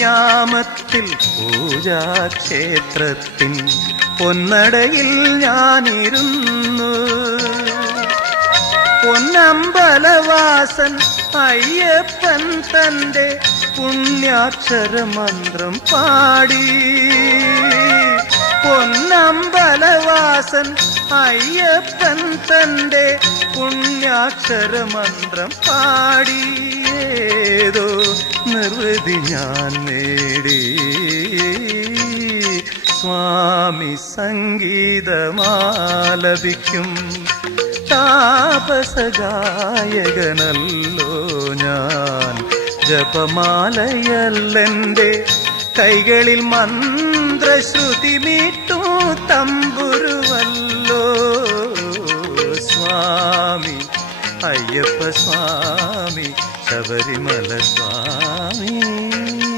യാമത്തിൽ പൂജാക്ഷേത്രത്തിൻ പൊന്നടയിൽ ഞാനിരുന്നു. പൊന്നമ്പലവാസൻ അയ്യപ്പൻ തന്റെ പുണ്യാക്ഷരമന്ത്രം പാടി. പൊന്നമ്പലവാസൻ അയ്യപ്പൻ തന്റെ പുണ്യാക്ഷരമന്ത്രം പാടി. ഏതോ നിർവൃതി ഞാൻ നേടി. സ്വാമി സംഗീതമാലപിക്കും താപസഗായകനല്ലോ ഞാൻ. ജപമാലയല്ലെന്റെ കൈകളിൽ മന്ത്രശ്രുതി മീട്ടു തമ്പുരുവല്ലോ. സ്വാമി അയ്യപ്പ സ്വാമി, ശബരിമല സ്വാമി.